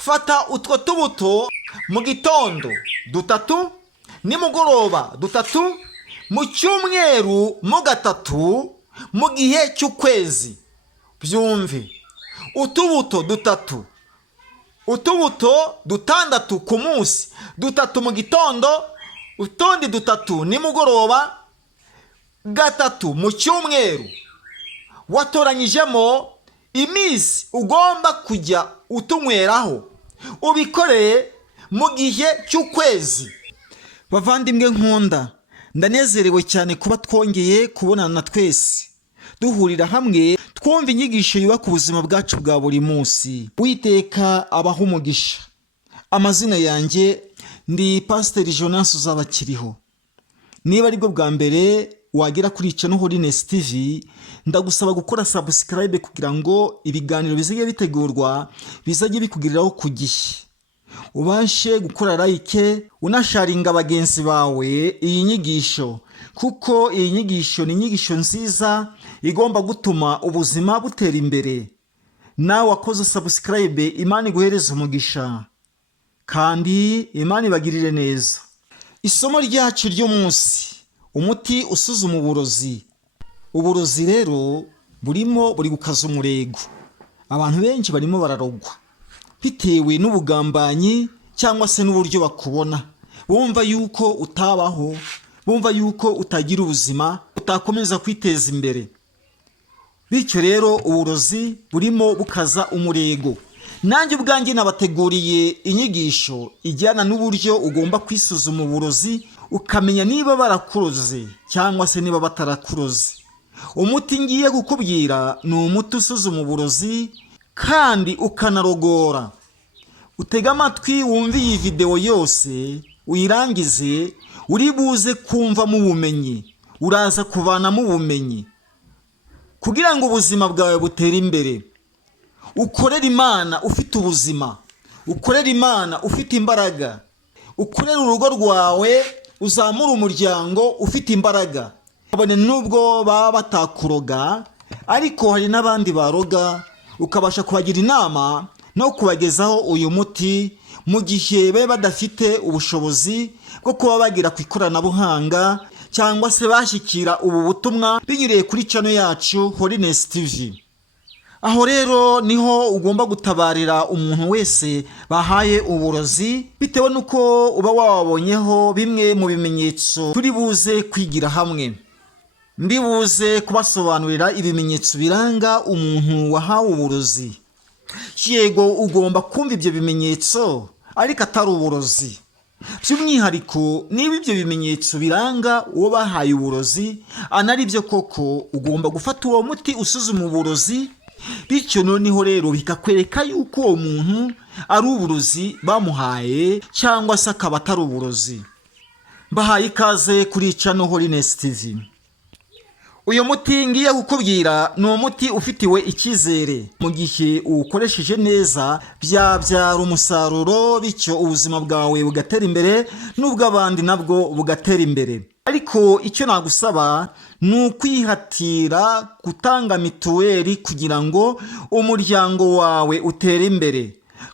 fata utwo tubuto mu gitondo dutatu, nimugoroba dutatu, mu cyumweru mo gatatu, mu gihe cy'ukwezi. Byumve, utubuto dutatu, utubuto dutandatu ku munsi, dutatu mu gitondo, utundi dutatu nimugoroba, gatatu mu cyumweru. Watoranyijemo iminsi ugomba kujya utunyweraho, ubikoreye mu gihe cy'ukwezi. Bavandimwe nkunda, ndanezerewe cyane kuba twongeye kubonana twese, duhurira hamwe twumva inyigisho yubaka ubuzima bwacu bwa buri munsi. Uwiteka abaha umugisha. Amazina yanjye ndi Pasiteri Jonas Uzabakiriho. Niba aribwo bwa mbere wagera kuri Channel TV, ndagusaba gukora subscribe kugira ngo ibiganiro bizajye bitegurwa bizajye bikugiriraho ku gihe. Ubashe gukora like, unasharinga bagenzi bawe iyi nyigisho, kuko iyi nyigisho ni inyigisho nziza igomba gutuma ubuzima butera imbere. Nawe wakoze subscribe, Imana iguhereze umugisha kandi Imana ibagirire neza. Isomo ryacu ry'umunsi, umuti usuzuma uburozi. Uburozi rero buri gukaza umurego. Abantu benshi barimo bararogwa bitewe n'ubugambanyi cyangwa se n'uburyo bakubona, bumva yuko utabaho, bumva yuko utagira ubuzima, utakomeza kwiteza imbere. Bityo rero uburozi burimo bukaza umurego. Nanjye ubwanjye nabateguriye inyigisho ijyana n'uburyo ugomba kwisuzuma uburozi, ukamenya niba barakuroze cyangwa se niba batarakuroze. Umuti ngiye kukubwira ni umuti usuzuma uburozi kandi ukanarogora. Utega amatwi wumve iyi video yose, uyirangize, uri buze kumvamo ubumenyi, uraza kuvanamo ubumenyi kugira ngo ubuzima bwawe butere imbere. Ukorera Imana ufite ubuzima, ukorera Imana ufite imbaraga, ukorera urugo rwawe, uzamura umuryango ufite imbaraga. Abone nubwo baba batakuroga, ariko hari n'abandi baroga, ukabasha kubagira inama no kubagezaho uyu muti mu gihe babe badafite ubushobozi bwo kuba bagira ku ikoranabuhanga cyangwa se bashyikira ubu butumwa binyuriye kuri channel yacu TV. Aho rero niho ugomba gutabarira umuntu wese bahaye uburozi, bitewe nuko uba wabonyeho bimwe mu bimenyetso turi buze kwigira hamwe. Ndibuze kubasobanurira ibimenyetso biranga umuntu wahawe uburozi. Yego, ugomba kumva ibyo bimenyetso ariko atari uburozi. By'umwihariko niba ibyo bimenyetso biranga uwo bahaye uburozi anari byo koko, ugomba gufata uwo muti usuzuma uburozi. Bityo noneho rero bikakwereka yuko uwo muntu ari uburozi bamuhaye cyangwa se akaba atari uburozi. Mbahaye ikaze kuri Channel TV. Uyu muti ngiye kukubwira ni umuti ufitiwe icyizere. Mu gihe uwukoresheje neza byabyara umusaruro, bityo ubuzima bwawe bugatera imbere n'ubw'abandi nabwo bugatera imbere. Ariko icyo nagusaba ni ukwihatira gutanga mituweli kugira ngo umuryango wawe utere imbere,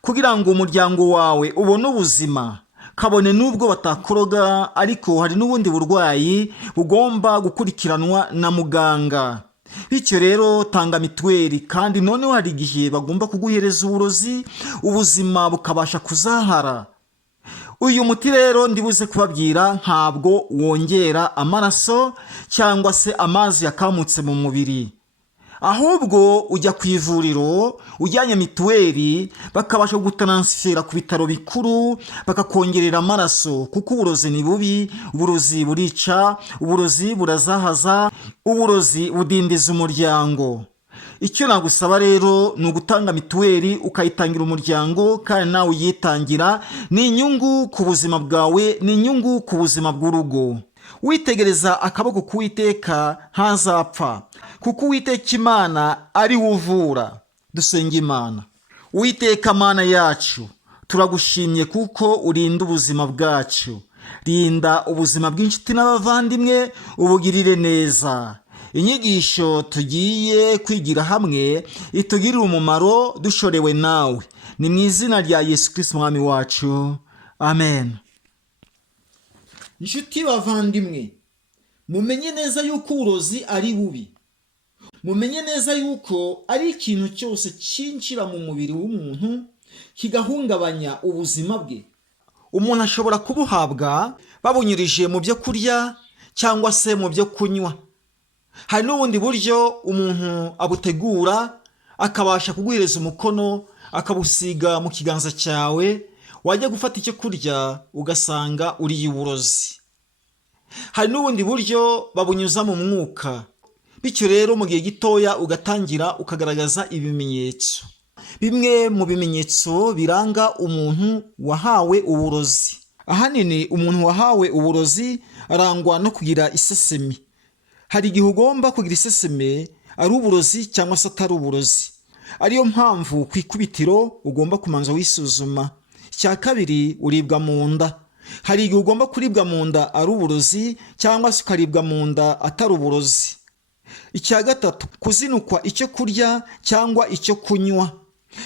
kugira ngo umuryango wawe ubone ubuzima. Kabone nubwo batakuroga, ariko hari n'ubundi burwayi bugomba gukurikiranwa na muganga. Bityo rero tanga mituweli, kandi noneho hari igihe bagomba kuguhereza uburozi, ubuzima bukabasha kuzahara. Uyu muti rero ndibuze kubabwira ntabwo wongera amaraso cyangwa se amazi yakamutse mu mubiri, ahubwo ujya ku ivuriro ujyanye mituweli, bakabasha gutaransifera ku bitaro bikuru bakakongerera amaraso, kuko uburozi ni bubi, uburozi burica, uburozi burazahaza, uburozi budindiza umuryango. Icyo nagusaba rero ni ugutanga mituweli, ukayitangira umuryango kandi nawe uyitangira. Ni inyungu ku buzima bwawe, ni inyungu ku buzima bw'urugo. Witegereza akaboko k'Uwiteka ntazapfa, kuko Uwiteka Imana ari uvura. Dusenga Imana. Uwiteka Mana yacu, turagushimye kuko urinda ubuzima bwacu. Rinda ubuzima bw'inshuti n'abavandimwe, ubugirire neza. Inyigisho tugiye kwigira hamwe itugirira umumaro dushorewe nawe. ni mu izina rya Yesu Kristo umwami wacu, amen. Inshuti bavandimwe, mumenye neza yuko uburozi ari bubi. Mumenye neza yuko ari ikintu cyose cyinjira mu mubiri w'umuntu kigahungabanya ubuzima bwe. Umuntu ashobora kubuhabwa babunyurije mu byo kurya cyangwa se mu byo kunywa. Hari n'ubundi buryo umuntu abutegura akabasha kuguhereza umukono, akabusiga mu kiganza cyawe, wajya gufata icyo kurya ugasanga uriye uburozi. Hari n'ubundi buryo babunyuza mu mwuka, bityo rero mu gihe gitoya ugatangira ukagaragaza ibimenyetso. Bimwe mu bimenyetso biranga umuntu wahawe uburozi. Ahanini umuntu wahawe uburozi arangwa no kugira isesemi. Hari igihe ugomba kugira iseseme ari uburozi cyangwa se atari uburozi. Ariyo mpamvu ku ikubitiro ugomba kumanza wisuzuma. Icya kabiri, uribwa mu nda. Hari igihe ugomba kuribwa mu nda ari uburozi cyangwa se ukaribwa mu nda atari uburozi. Icya gatatu, kuzinukwa icyo kurya cyangwa icyo kunywa.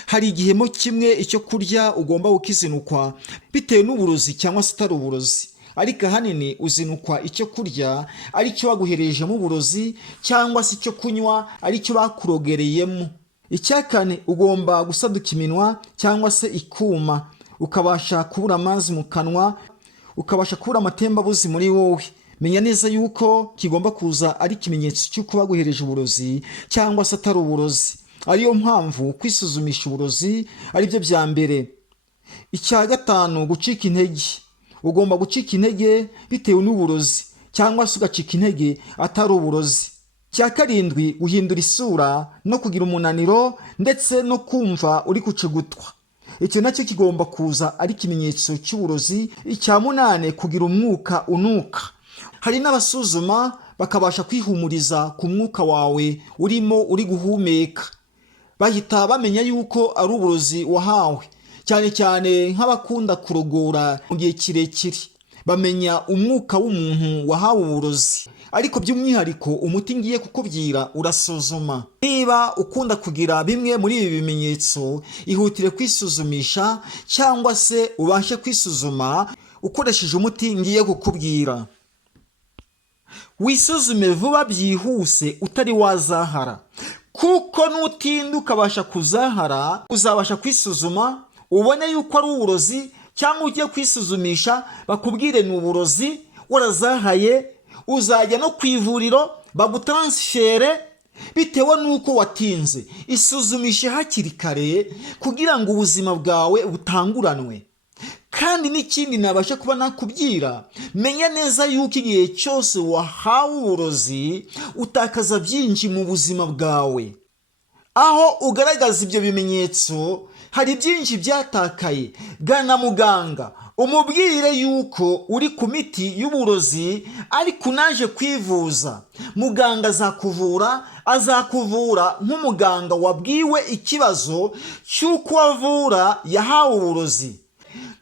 Hari igihe mo kimwe icyo kurya ugomba kukizinukwa bitewe n'uburozi cyangwa se atari uburozi. Ariko ahanini uzinukwa icyo kurya ari cyo baguherejemo uburozi cyangwa se icyo kunywa ari cyo bakurogereyemo. Icya kane, ugomba gusaduka iminwa cyangwa se ikuma, ukabasha kubura amazi mu kanwa, ukabasha kubura amatembabuzi muri wowe. Menya neza yuko kigomba kuza ari ikimenyetso cy'uko baguhereje uburozi cyangwa se atari uburozi. Ariyo mpamvu kwisuzumisha uburozi ari byo bya mbere. Icya gatanu, gucika intege. Ugomba gucika intege bitewe n'uburozi cyangwa se ugacika intege atari uburozi. Icya karindwi, guhindura isura no kugira umunaniro ndetse no kumva uri kucugutwa. Icyo nacyo kigomba kuza ari ikimenyetso cy'uburozi. Icya munane, kugira umwuka unuka. Hari n'abasuzuma bakabasha kwihumuriza ku mwuka wawe urimo uri guhumeka, bahita bamenya yuko ari uburozi wahawe. Cyane cyane nk'abakunda kurogora mu gihe kirekire, bamenya umwuka w'umuntu wahawe uburozi. Ariko by'umwihariko umuti ngiye kukubwira urasuzuma. Niba ukunda kugira bimwe muri ibi bimenyetso, ihutire kwisuzumisha cyangwa se ubashe kwisuzuma ukoresheje umuti ngiye kukubwira. Wisuzume vuba byihuse utari wazahara, kuko nutinda ukabasha kuzahara uzabasha kwisuzuma ubone yuko ari uburozi, cyangwa ugiye kwisuzumisha bakubwire ni uburozi, warazahaye uzajya no ku ivuriro bagutaransifere bitewe n'uko watinze. Isuzumishe hakiri kare kugira ngo ubuzima bwawe butanguranwe. Kandi n'ikindi nabasha kuba nakubwira, menya neza yuko igihe cyose wahawe uburozi utakaza byinshi mu buzima bwawe. Aho ugaragaza ibyo bimenyetso hari byinshi byatakaye. Gana muganga umubwire yuko uri ku miti y'uburozi ariko unaje kwivuza. Muganga azakuvura nk'umuganga wabwiwe ikibazo cy'uko wavura yahawe uburozi.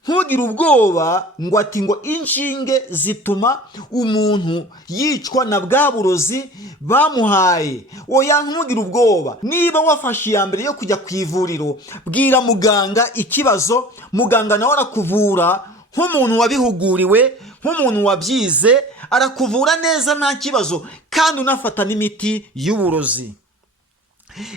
Ntugire ubwoba ngo ati ngo inshinge zituma umuntu yicwa na bwa burozi bamuhaye. Oya, ntugire ubwoba. Niba wafashe iya mbere yo kujya ku ivuriro, bwira muganga ikibazo, muganga nawe arakuvura nk'umuntu wabihuguriwe, nk'umuntu wabyize, arakuvura neza nta kibazo, kandi unafata n'imiti y'uburozi.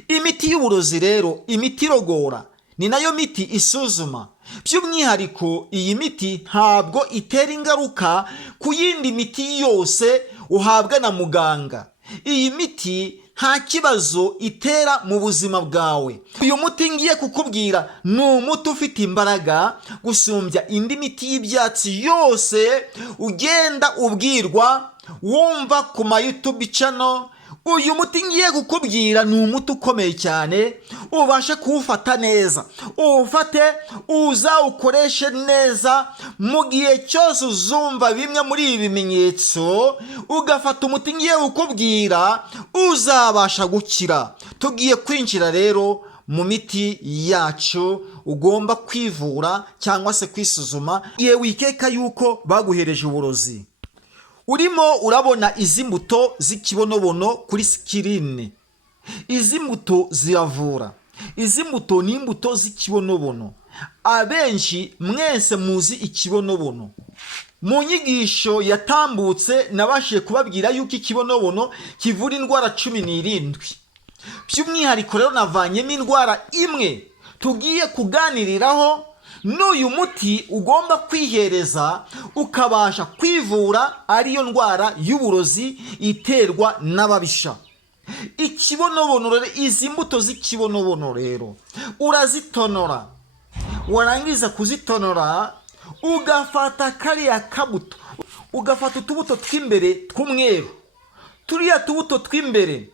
Imiti y'uburozi rero, imiti irogora, ni nayo miti isuzuma. By'umwihariko iyi miti ntabwo itera ingaruka ku yindi miti yose uhabwa na muganga. Iyi miti nta kibazo itera mu buzima bwawe. Uyu muti ngiye kukubwira ni umuti ufite imbaraga gusumbya indi miti y'ibyatsi yose ugenda ubwirwa wumva ku ma YouTube channel. Uyu muti ngiye kukubwira ni umuti ukomeye cyane, ubashe kuwufata neza. Uwufate, uzawukoreshe neza mu gihe cyose uzumva bimwe muri ibi bimenyetso, ugafata umuti ngiye kukubwira, uzabasha gukira. Tugiye kwinjira rero mu miti yacu ugomba kwivura cyangwa se kwisuzuma igihe wikeka yuko baguhereje uburozi. Urimo urabona izi mbuto z'ikibonobono kuri sikirini. Izi mbuto ziravura. izi mbuto ni imbuto z'ikibonobono. Abenshi mwese muzi ikibonobono. Mu nyigisho yatambutse nabashije kubabwira yuko ikibonobono kivura indwara 17. By'umwihariko rero navanyemo indwara imwe tugiye kuganiriraho, n'uyu muti ugomba kwihereza ukabasha kwivura, ariyo ndwara y'uburozi iterwa n'ababisha. Ikibonobono rero, izi mbuto z'ikibonobono rero urazitonora, warangiza kuzitonora ugafata kariya kabuto, ugafata utubuto tw'imbere tw'umweru. Turiya tubuto tw'imbere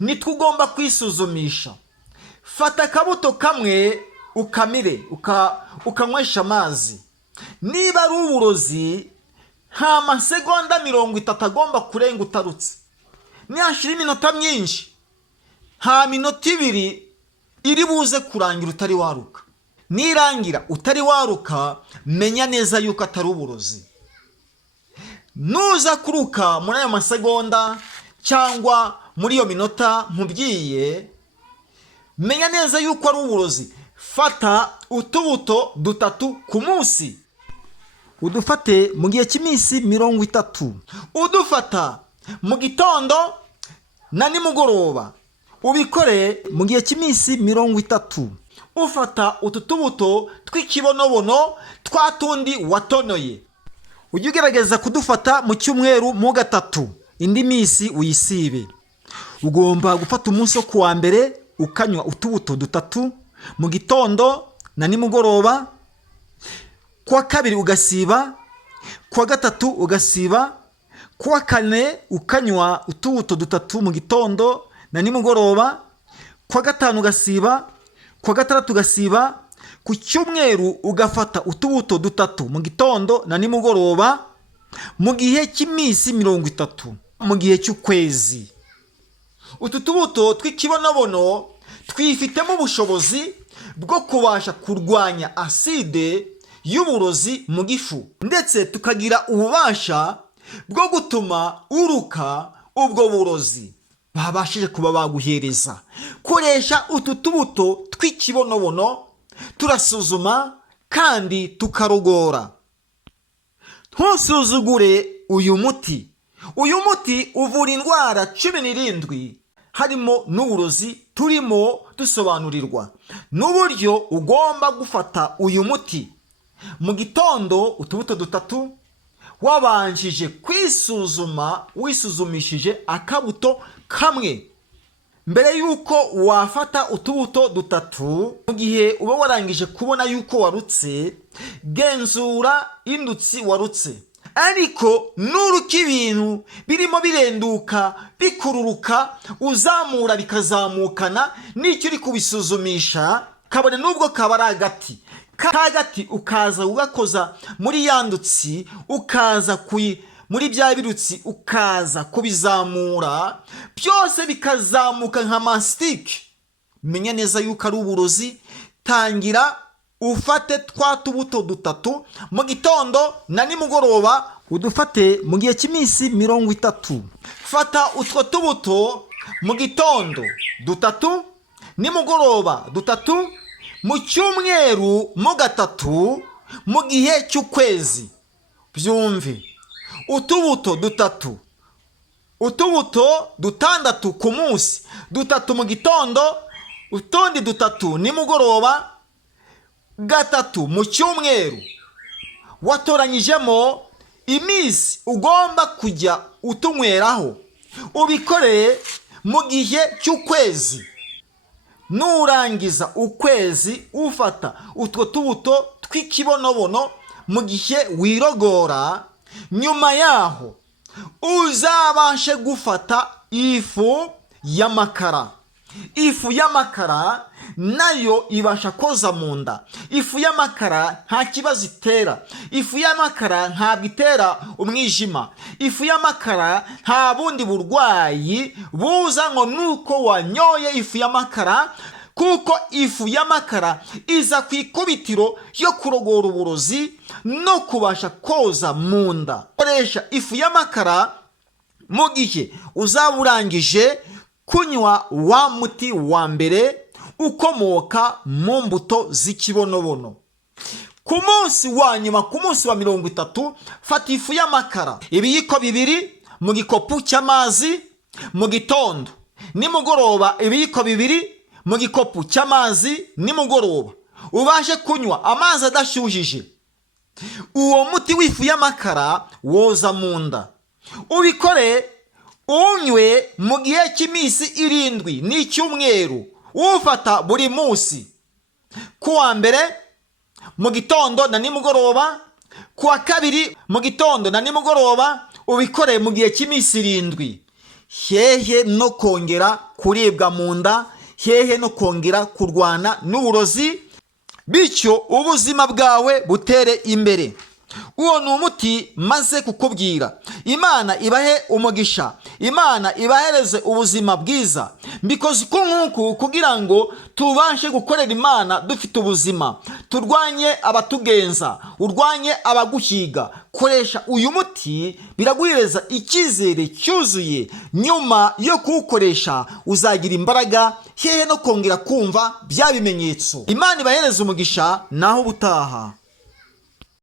nitwo ugomba kwisuzumisha. Fata akabuto kamwe ukamire, ukanywesha amazi. Niba ari uburozi, nta masegonda 30 agomba kurenga utarutse. Nihashira iminota myinshi, nta minota 2 iri buze kurangira utari waruka. Nirangira utari waruka, menya neza yuko atari uburozi. Nuza kuruka muri ayo masegonda cyangwa muri iyo minota nkubwiye, menya neza yuko ari uburozi. Fata utubuto 3 ku munsi, udufate mu gihe cy'iminsi 30. Udufata mu gitondo na nimugoroba, ubikore mu gihe cy'iminsi 30. Ufata utu tubuto tw'ikibonobono twa tundi watonoye, ujye ugerageza kudufata mu cyumweru mu 3, indi minsi uyisibe. Ugomba gufata umunsi wo kuwa mbere ukanywa utubuto 3 mu gitondo na nimugoroba, kuwa kabiri ugasiba, kuwa gatatu ugasiba, kuwa kane ukanywa utubuto 3 mu gitondo na nimugoroba, kuwa gatanu ugasiba, kuwa gatandatu ugasiba, ku cyumweru ugafata utubuto 3 mu gitondo na nimugoroba, mu gihe cy'iminsi 30, mu gihe cy'ukwezi. Utu tubuto tw'ikibonobono twifitemo ubushobozi bwo kubasha kurwanya aside y'uburozi mu gifu, ndetse tukagira ububasha bwo gutuma uruka ubwo burozi babashije kuba baguhereza. Koresha utu tubuto tw'ikibonobono, turasuzuma kandi tukarogora. Ntusuzugure uyu muti. Uyu muti uvura indwara 17, harimo n'uburozi turimo dusobanurirwa n'uburyo ugomba gufata uyu muti. Mu gitondo utubuto 3, wabanjije kwisuzuma wisuzumishije akabuto kamwe. Mbere yuko wafata utubuto 3, mu gihe uba warangije kubona yuko warutse, genzura indutsi warutse. Ariko nuruka ibintu birimo birenduka, bikururuka, uzamura bikazamukana, n'icyo uri kubisuzumisha kabone nubwo kaba ari agati, kagati ukaza ugakoza muri yandutsi, ukaza muri bya birutsi ukaza kubizamura, byose bikazamuka nka masitike, menya neza yuko ari uburozi. Tangira ufate twa tubuto 3 mu gitondo na nimugoroba, udufate mu gihe cy'iminsi 30. Fata utwo tubuto mu gitondo 3, nimugoroba 3, mu cyumweru mu 3, mu gihe cy'ukwezi. Byumve, utubuto 3, utubuto 6 ku munsi, 3 mu gitondo, utundi 3 nimugoroba, 3 mu cyumweru. Watoranyijemo iminsi ugomba kujya utunyweraho, ubikore mu gihe cy'ukwezi. Nurangiza ukwezi, ufata utwo tubuto tw'ikibonobono mu gihe wirogora. Nyuma yaho uzabashe gufata ifu y'amakara. Ifu y'amakara nayo ibasha koza mu nda. Ifu y'amakara nta kibazo itera. Ifu y'amakara ntabwo itera umwijima. Ifu y'amakara nta bundi burwayi buza ngo nuko wanyoye ifu y'amakara, kuko ifu y'amakara iza ku ikubitiro yo kurogora uburozi no kubasha koza mu nda. Koresha ifu y'amakara mu gihe uzaba urangije kunywa wa muti wa mbere, ukomoka mu mbuto z'ikibonobono. Ku munsi wa nyuma, ku munsi wa 30, fata ifu y'amakara ibiyiko 2 mu gikopu cy'amazi mu gitondo, nimugoroba ibiyiko 2 mu gikopu cy'amazi nimugoroba. Ubashe kunywa amazi adashyuhije. Uwo muti w'ifu y'amakara woza mu nda. Ubikore unywe mu gihe cy'iminsi 7 n'icyumweru. Ufata buri munsi, kuwa mbere mu gitondo na nimugoroba, kuwa kabiri mu gitondo na nimugoroba. Ubikore mu gihe cy'iminsi 7. Hehe no kongera kuribwa mu nda, hehe no kongera kurwana n'uburozi, bityo ubuzima bwawe butere imbere. Uwo ni umuti maze kukubwira. Imana ibahe umugisha, Imana ibahereze ubuzima bwiza. Mbikoze uko nk'uku kugira ngo tubashe gukorera Imana dufite ubuzima. Turwanye abatugenza, urwanye abaguhiga. Koresha uyu muti, biraguhereza icyizere cyuzuye. Nyuma yo kuwukoresha uzagira imbaraga, hehe no kongera kumva bya bimenyetso. Imana ibahereze umugisha, naho ubutaha.